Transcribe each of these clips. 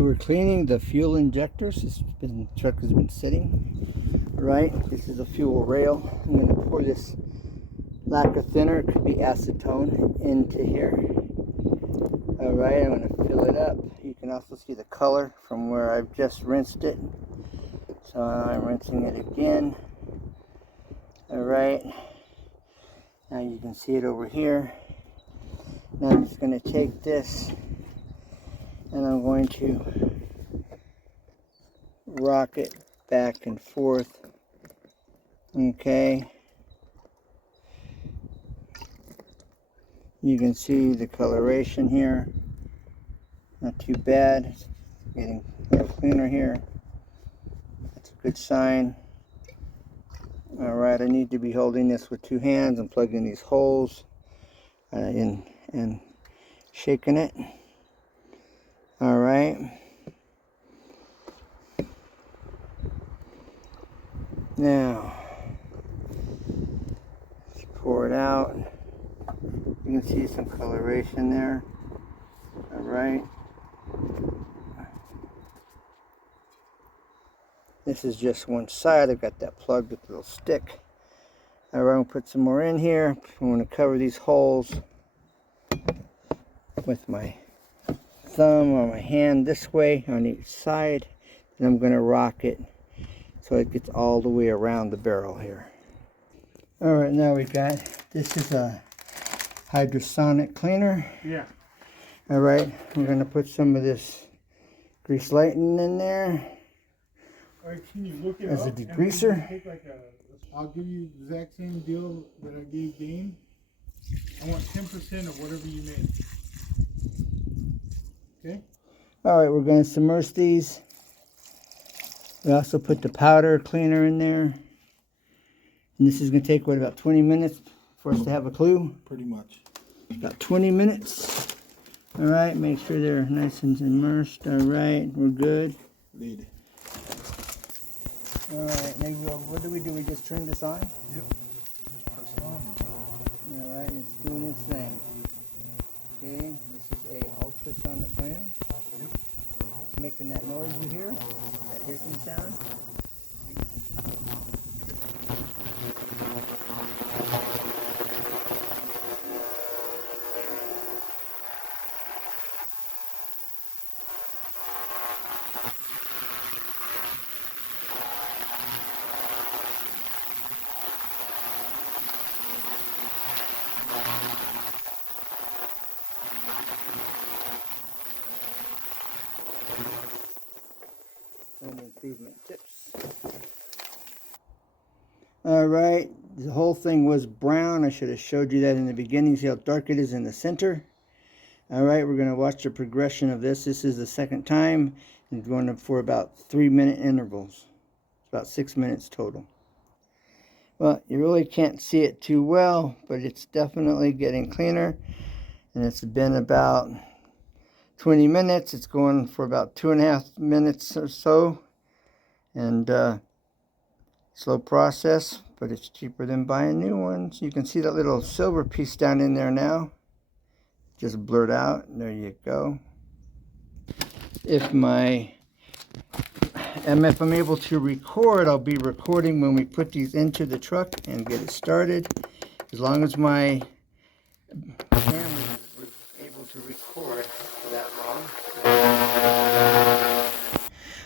We're cleaning the fuel injectors. The truck has been sitting. Right, this is a fuel rail. I'm going to pour this lacquer thinner, it could be acetone, into here. Alright, I'm going to fill it up. You can also see the color from where I've just rinsed it. So I'm rinsing it again. Alright, now you can see it over here. Now I'm just going to take this and I'm going to rock it back and forth. Okay. You can see the coloration here. Not too bad. It's getting a little cleaner here. That's a good sign. Alright, I need to be holding this with two hands and plugging these holes and shaking it. Alright. Now, let's pour it out. You can see some coloration there. Alright. This is just one side. I've got that plugged with a little stick. Alright, I'm going to put some more in here. I'm going to cover these holes with my thumb or my hand this way on each side. And I'm going to rock it so it gets all the way around the barrel here. Alright, now we got, this is a hydrosonic cleaner. Yeah. Alright, I'm going to put some of this grease lightning in there. Alright, can you look it as up? a degreaser. Take like I'll give you the exact same deal that I gave Dane. I want 10% of whatever you made. Okay? Alright, we're going to submerge these. We also put the powder cleaner in there. And this is going to take, what, about 20 minutes for us to have a clue? Pretty much. About 20 minutes. Alright, make sure they're nice and immersed. Alright, we're good. Lead. Alright, maybe what do? We just turn this on? Yep. Just press it on. Alright, it's doing its thing. Okay, this is a ultrasonic cleaner. Yep. It's making that noise you hear, that hissing sound. Home improvement tips. Alright, the whole thing was brown. I should have showed you that in the beginning. See how dark it is in the center? Alright, we're going to watch the progression of this. This is the second time. It's going for about 3-minute intervals. It's about 6 minutes total. Well, you really can't see it too well, but it's definitely getting cleaner. And it's been about 20 minutes. It's going for about 2.5 minutes or so. And slow process, but it's cheaper than buying new ones. You can see that little silver piece down in there now. Just blurred out. There you go. If I'm able to record, I'll be recording when we put these into the truck and get it started. As long as my camera is able to record for that long.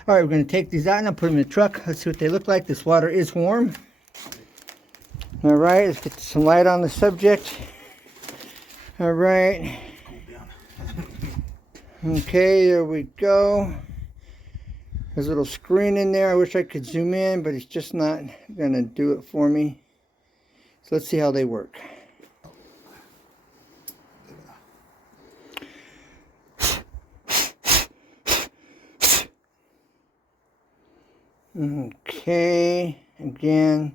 Alright, we're going to take these out and I'll put them in the truck. Let's see what they look like. This water is warm. Alright, let's get some light on the subject. Alright. Okay, there we go. There's a little screen in there. I wish I could zoom in, but it's just not going to do it for me. So let's see how they work. Okay, again,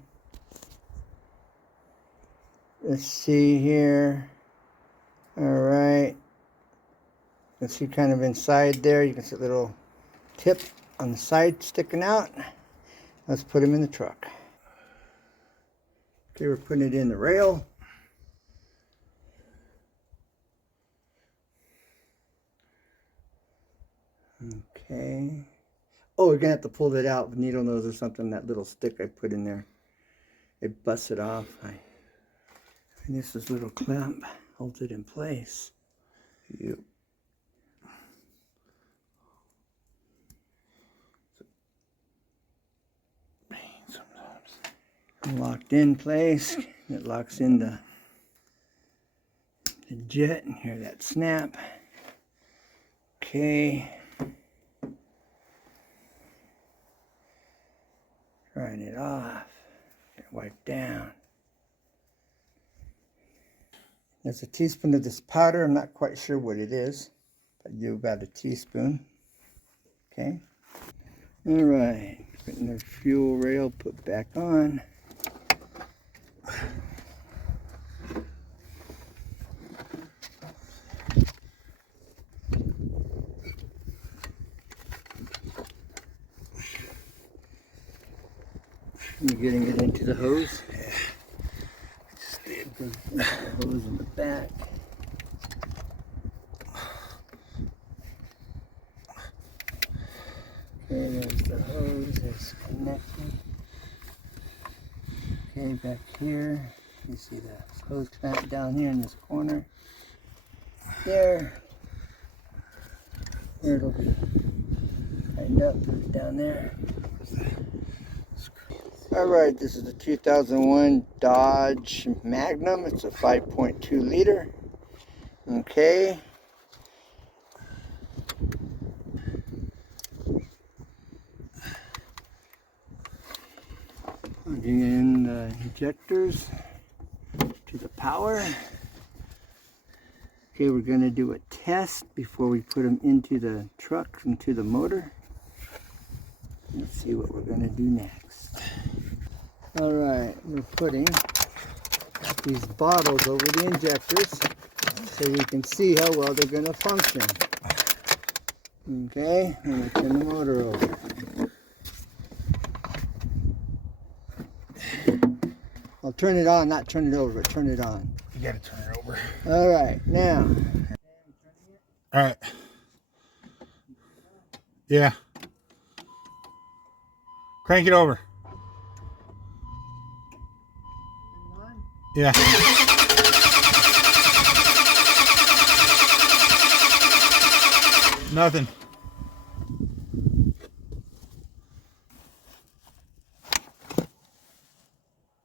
let's see here. Alright, let's see kind of inside there. You can see a little tip on the side sticking out. Let's put them in the truck. Okay, we're putting it in the rail. Okay. Okay. Oh, we're gonna have to pull it out with needle nose or something. That little stick I put in there, it busts it off. And this little clamp holds it in place. Yep. Locked in place. It locks in the jet, and hear that snap. Okay. Drying it off. Wipe down. There's a teaspoon of this powder. I'm not quite sure what it is. I do about a teaspoon. Okay. All right. Putting the fuel rail put back on. You're getting it into the hose. Just put the hose in the back. Okay, there's the hose. It's connected. Okay, back here, you see the hose clamp down here in this corner. There. There it'll be tightened up, put it down there. Alright, this is the 2001 Dodge Magnum. It's a 5.2 liter. Okay. Plugging in the injectors to the power. Okay, we're going to do a test before we put them into the truck, into the motor. Let's see what we're going to do next. Alright, we're putting these bottles over the injectors so we can see how well they're going to function. Okay, I'm going to turn the motor over. I'll turn it on, not turn it over, but turn it on. You gotta turn it over. Alright, now. Alright. Yeah. Crank it over. Yeah. Nothing.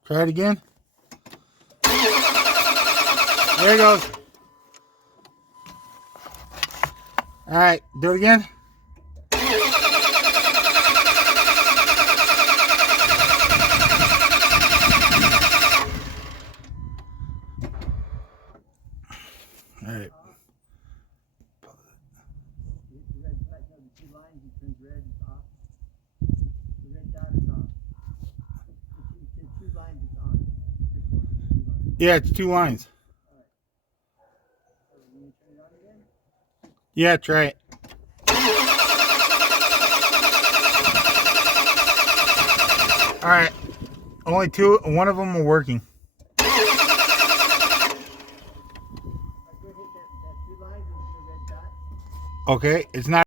Try it again. There it goes. All right, do it again. All right. Yeah, it's 2 lines. Yeah, try it. All right. Only 2. One of them are working. Okay, it's not.